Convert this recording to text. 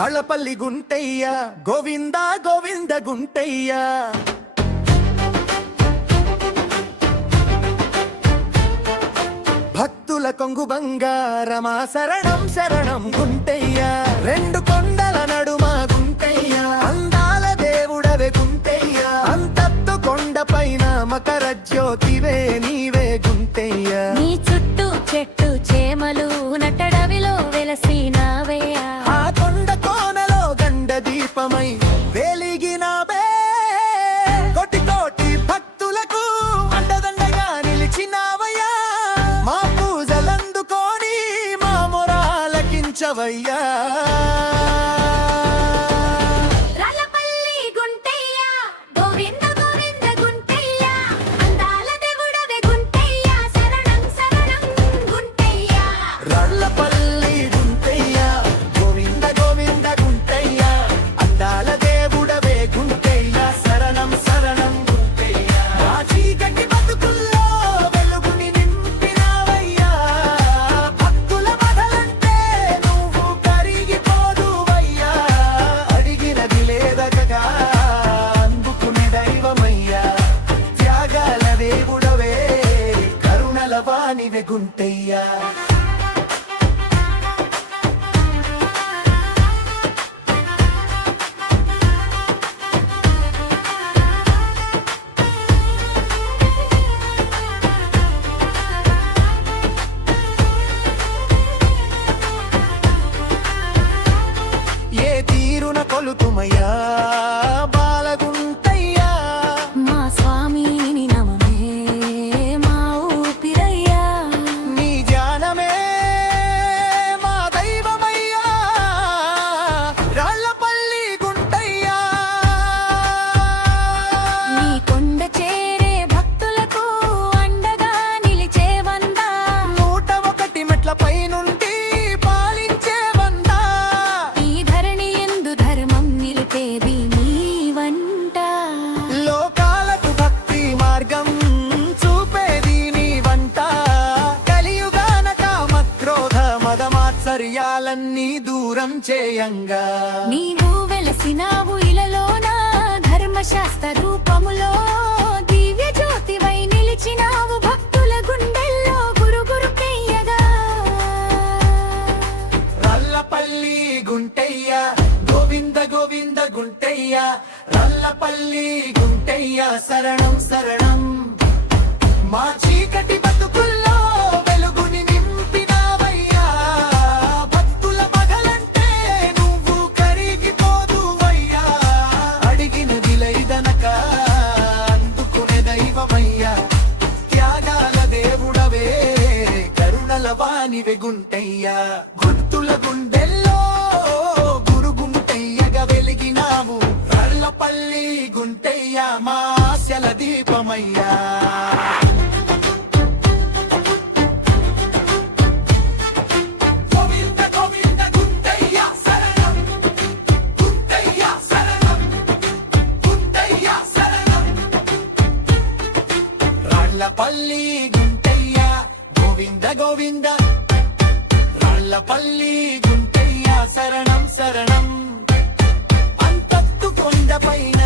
రాళ్లపల్లి గుంటయ్య గోవింద గోవింద గుంటయ్య భక్తుల కొంగు బంగారమా శరణం శరణం గుంటయ్య రెండు కొండల నడుమ గుంటయ్య అందాల దేవుడవే గుంటయ్య అంతత్తు కొండపైన మకర జ్యోతివే నీవే గుంటయ్య నీ చుట్టూ చెట్టు చేమలు నటడవిలో వెలసినావయ్యా ఆ కొండ కోనలో గండ దీపమై వెలిగినావే కోటి కోటి భక్తులకు అండదండగా నిలిచినావయ్యా మా పూజలందుకోని మా మొరాలకించవయ్యా వానివే గుంటయ్యా ఏ తీరున కొలుతుమయ్యా బాలగుంటయ్యా మా స్వామిని నమమే మా ఊపిరయ్యా నీ ధ్యానమే మా దైవమయ్యా రాళ్లపల్లి గుంటయ్యా నీ కొండ చేరే భక్తులకు అండగా నిలిచేవందా 101 మెట్లపై నుండి పాలించే వందా ఈ ధరణి ఎందు ధర్మం నిలిపేది నీవంట లోకాలకు భక్తి మార్గం చూపేది నీ వంట కలియుగాన కామ క్రోధ మదమాత్సర్యాలన్నీ దూరం చేయంగా నీవు వెలసినావు ఇలలోన ధర్మశాస్త్ర రూపములో దివ్య జ్యోతివై నిలిచినావు భక్తుల గుండెల్లో గురు పెయ్యగా రాళ్లపల్లి గుంటయ్య గోవింద గోవింద గుంటయ్య రాళ్లపల్లి గుంటయ్య శరణం శరణం మా చీకటి బతుకుల్లో వెలుగుని నింపినావయ్యా భక్తుల పగలంటే నువ్వు కరిగిపోదువయ్యా అడిగినది లేదనక అందుకునే దైవమయ్యా త్యాగాల దేవుడవే కరుణల వానివే గుంటయ్యా గుర్తుల గుండెల్లో గురు గుంటయ్యగా వెలిగినావు రాళ్లపల్లి గుంటయ్య మా ఆశల దీపమయ్యా గోవింద గోవింద గుంటయ్య శరణం గుంటయ్య శరణం గుంటయ్య శరణం రాళ్లపల్లి గుంటయ్య గోవింద గోవింద రాళ్లపల్లి గుంటయ్య శరణం శరణం అంతత్తు కొండపైన